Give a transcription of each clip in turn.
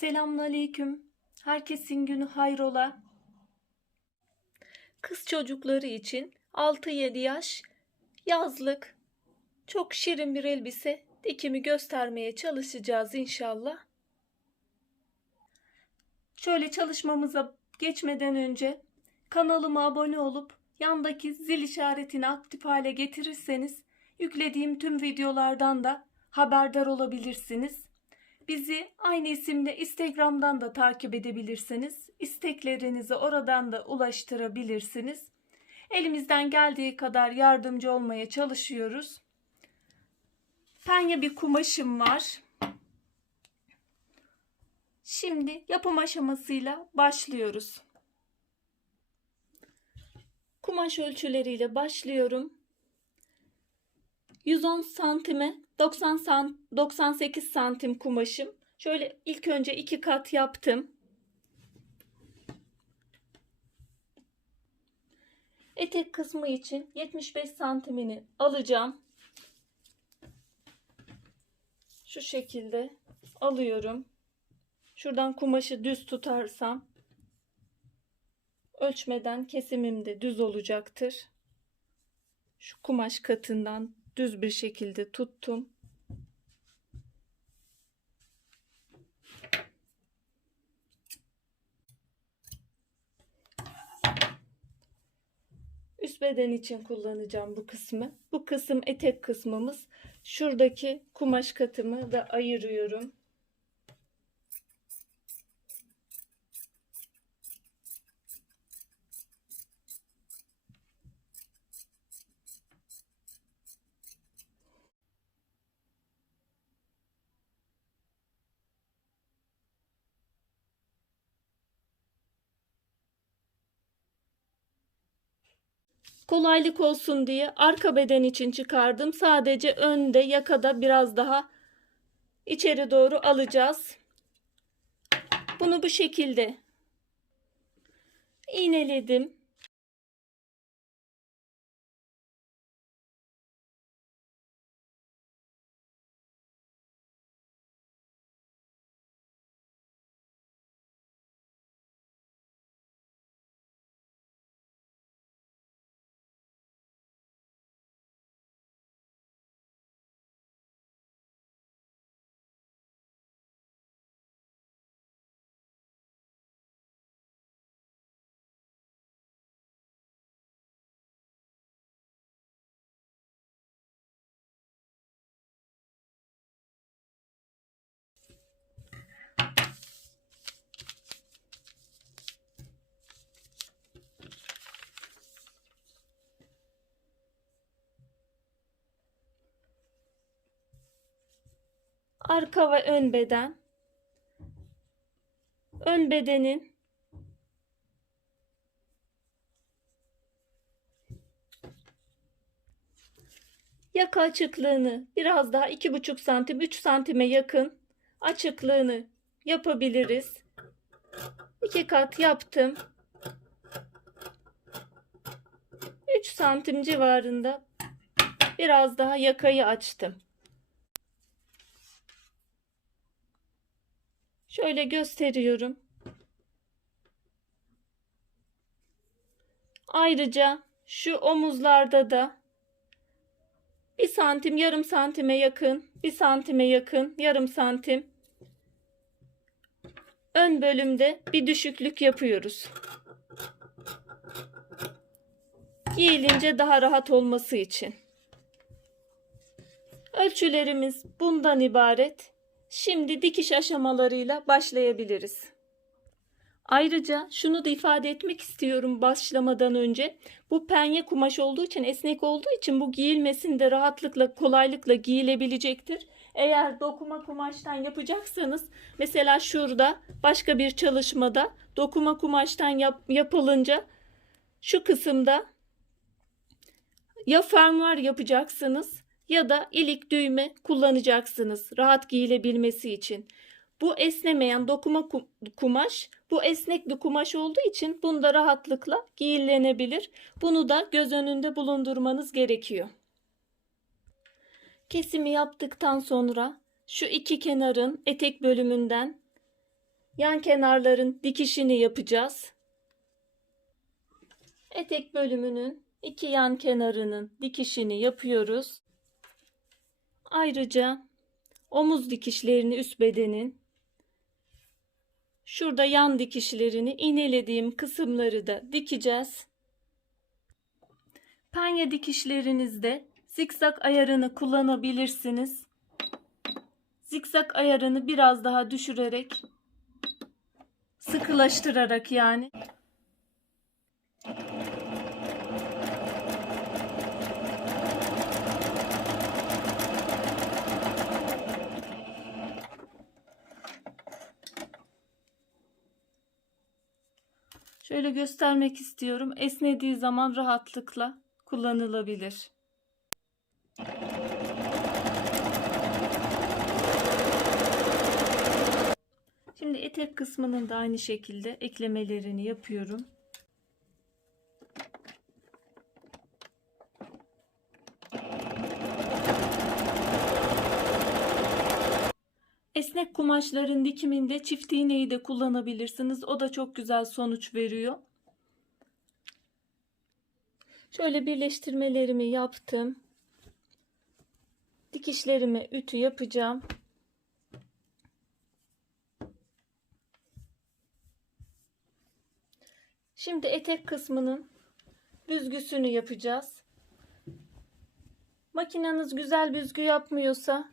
Selamünaleyküm. Herkesin günü hayrola. Kız çocukları için 6-7 yaş yazlık çok şirin bir elbise dikimi göstermeye çalışacağız inşallah. Şöyle çalışmamıza geçmeden önce kanalıma abone olup yandaki zil işaretini aktif hale getirirseniz yüklediğim tüm videolardan da haberdar olabilirsiniz. Bizi aynı isimle Instagram'dan da takip edebilirsiniz. İsteklerinizi oradan da ulaştırabilirsiniz. Elimizden geldiği kadar yardımcı olmaya çalışıyoruz. Penye bir kumaşım var. Şimdi yapım aşamasıyla başlıyoruz. Kumaş ölçüleriyle başlıyorum. 110 santime 90 sant 98 santim kumaşım. Şöyle ilk önce iki kat yaptım. Etek kısmı için 75 santimini alacağım. Şu şekilde alıyorum. Şuradan kumaşı düz tutarsam ölçmeden kesimim de düz olacaktır. Şu kumaş katından düz bir şekilde tuttum. Üst beden için kullanacağım bu kısmı. Bu kısım etek kısmımız. Şuradaki kumaş katımı da ayırıyorum. Kolaylık olsun diye arka beden için çıkardım. Sadece önde yakada biraz daha içeri doğru alacağız. Bunu bu şekilde iğneledim. Arka ve ön beden. Ön bedenin yaka açıklığını biraz daha iki buçuk santim 3 santime yakın açıklığını yapabiliriz. İki kat yaptım. 3 santim civarında biraz daha yakayı açtım. Şöyle gösteriyorum. Ayrıca şu omuzlarda da bir santim yarım santime yakın bir santime yakın yarım santim ön bölümde bir düşüklük yapıyoruz. Giyilince daha rahat olması için. Ölçülerimiz bundan ibaret. Şimdi dikiş aşamalarıyla başlayabiliriz. Ayrıca şunu da ifade etmek istiyorum başlamadan önce. Bu penye kumaş olduğu için, esnek olduğu için bu giyilmesinde rahatlıkla, kolaylıkla giyilebilecektir. Eğer dokuma kumaştan yapacaksanız, mesela şurada başka bir çalışmada dokuma kumaştan yap, yapılınca şu kısımda ya fermuar yapacaksınız ya da ilik düğme kullanacaksınız rahat giyilebilmesi için. Bu esnemeyen dokuma kumaş bu esnek bir kumaş olduğu için bunda rahatlıkla giyilenebilir. Bunu da göz önünde bulundurmanız gerekiyor. Kesimi yaptıktan sonra şu iki kenarın etek bölümünden yan kenarların dikişini yapacağız. Etek bölümünün iki yan kenarının dikişini yapıyoruz. Ayrıca omuz dikişlerini üst bedenin şurada yan dikişlerini iğnelediğim kısımları da dikeceğiz. Penye dikişlerinizde zikzak ayarını kullanabilirsiniz. Zikzak ayarını biraz daha düşürerek sıkılaştırarak yani Şöyle göstermek istiyorum. Esnediği zaman rahatlıkla kullanılabilir. Şimdi etek kısmının da aynı şekilde eklemelerini yapıyorum. Esnek kumaşların dikiminde çift iğneyi de kullanabilirsiniz. O da çok güzel sonuç veriyor. Şöyle birleştirmelerimi yaptım. Dikişlerime ütü yapacağım. Şimdi etek kısmının büzgüsünü yapacağız. Makineniz güzel büzgü yapmıyorsa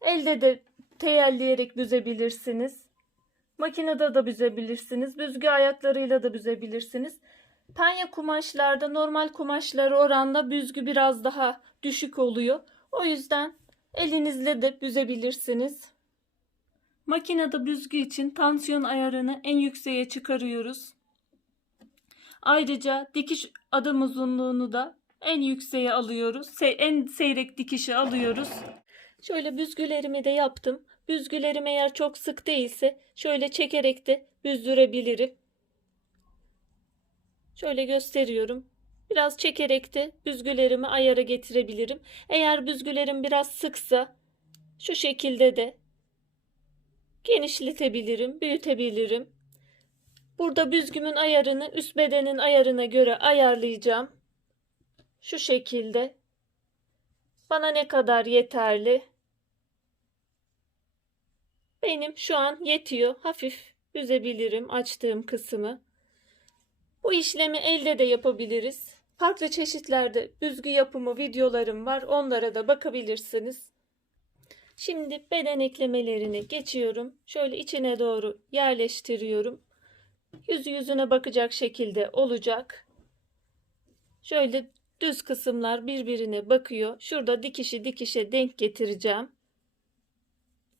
elde de teyelleyerek büzebilirsiniz. Makinede de büzebilirsiniz. Büzgü ayaklarıyla da büzebilirsiniz. Penye kumaşlarda normal kumaşlara oranla büzgü biraz daha düşük oluyor. O yüzden elinizle de büzebilirsiniz. Makinede büzgü için tansiyon ayarını en yükseğe çıkarıyoruz. Ayrıca dikiş adım uzunluğunu da en yükseğe alıyoruz. En seyrek dikişi alıyoruz. Şöyle büzgülerimi de yaptım. Büzgülerim eğer çok sık değilse şöyle çekerek de büzdürebilirim. Şöyle gösteriyorum. Biraz çekerek de büzgülerimi ayara getirebilirim. Eğer büzgülerim biraz sıksa şu şekilde de genişletebilirim, büyütebilirim. Burada büzgümün ayarını üst bedenin ayarına göre ayarlayacağım. Şu şekilde. Bana ne kadar yeterli? Benim şu an yetiyor. Hafif büzebilirim açtığım kısmı. Bu işlemi elde de yapabiliriz. Farklı çeşitlerde büzgü yapımı videolarım var. Onlara da bakabilirsiniz. Şimdi beden eklemelerini geçiyorum. Şöyle içine doğru yerleştiriyorum. Yüzü yüzüne bakacak şekilde olacak. Şöyle düz kısımlar birbirine bakıyor. Şurada dikişi dikişe denk getireceğim.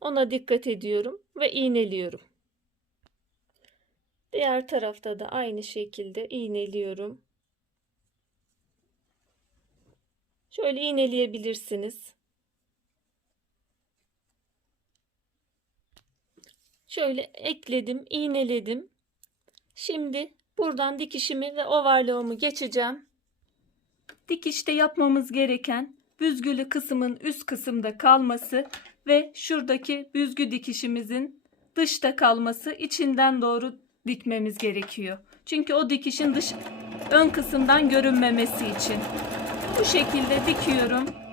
Ona dikkat ediyorum ve iğneliyorum. Diğer tarafta da aynı şekilde iğneliyorum. Şöyle iğneleyebilirsiniz. Şöyle ekledim, iğneledim. Şimdi buradan dikişimi ve ovarlığımı geçeceğim. Dikişte yapmamız gereken büzgülü kısmın üst kısımda kalması ve şuradaki büzgü dikişimizin dışta kalması içinden doğru dikmemiz gerekiyor. Çünkü o dikişin dış ön kısımdan görünmemesi için. Bu şekilde dikiyorum.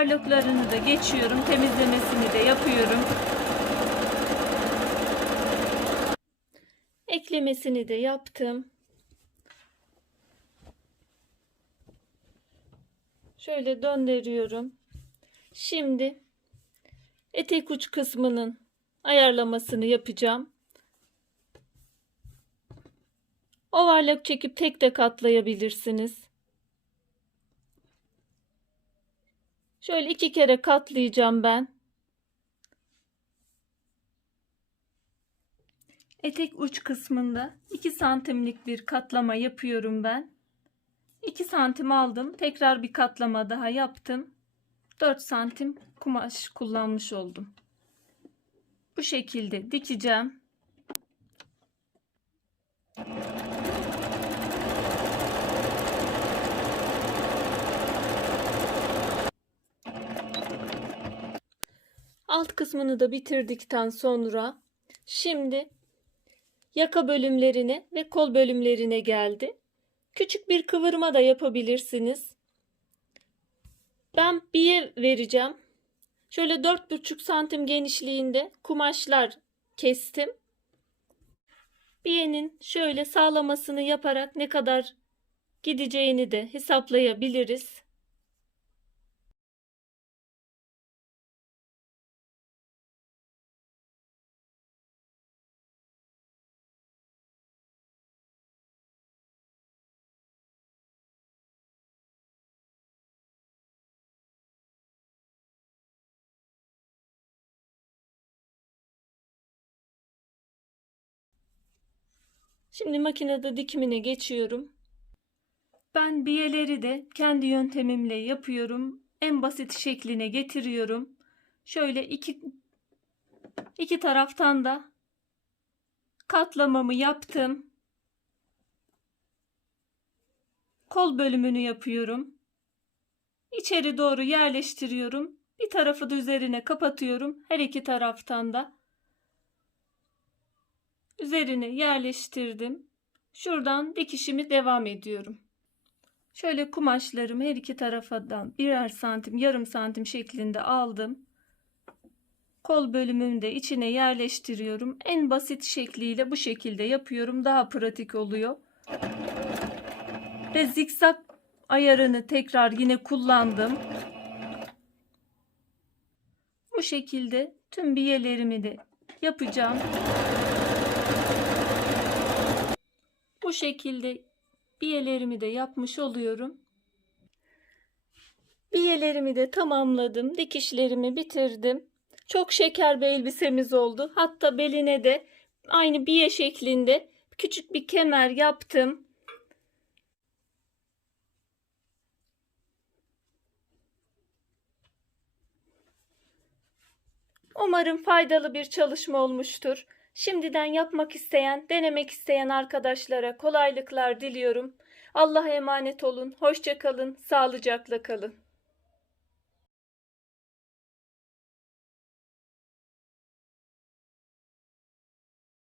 Ovarlıklarını da geçiyorum. Temizlemesini de yapıyorum. Eklemesini de yaptım. Şöyle döndürüyorum. Şimdi etek uç kısmının ayarlamasını yapacağım. Ovarlak çekip tek de katlayabilirsiniz. Şöyle iki kere katlayacağım ben. Etek uç kısmında 2 santimlik bir katlama yapıyorum ben. 2 santim aldım. Tekrar bir katlama daha yaptım. 4 santim kumaş kullanmış oldum. Bu şekilde dikeceğim. Kısmını da bitirdikten sonra şimdi yaka bölümlerine ve kol bölümlerine geldi. Küçük bir kıvırma da yapabilirsiniz. Ben biye vereceğim. Şöyle 4,5 santim genişliğinde kumaşlar kestim. Biyenin şöyle sağlamasını yaparak ne kadar gideceğini de hesaplayabiliriz. Şimdi makinede dikimine geçiyorum. Ben biyeleri de kendi yöntemimle yapıyorum. En basit şekline getiriyorum. Şöyle iki iki taraftan da katlamamı yaptım. Kol bölümünü yapıyorum. İçeri doğru yerleştiriyorum. Bir tarafı da üzerine kapatıyorum. Her iki taraftan da üzerine yerleştirdim. Şuradan dikişimi devam ediyorum. Şöyle kumaşlarımı her iki tarafadan birer santim yarım santim şeklinde aldım. Kol bölümümü de içine yerleştiriyorum. En basit şekliyle bu şekilde yapıyorum. Daha pratik oluyor. Ve zikzak ayarını tekrar yine kullandım. Bu şekilde tüm biyelerimi de yapacağım. Bu şekilde biyelerimi de yapmış oluyorum. Biyelerimi de tamamladım. Dikişlerimi bitirdim. Çok şeker bir elbisemiz oldu. Hatta beline de aynı biye şeklinde küçük bir kemer yaptım. Umarım faydalı bir çalışma olmuştur. Şimdiden yapmak isteyen, denemek isteyen arkadaşlara kolaylıklar diliyorum. Allah'a emanet olun. Hoşça kalın. Sağlıcakla kalın.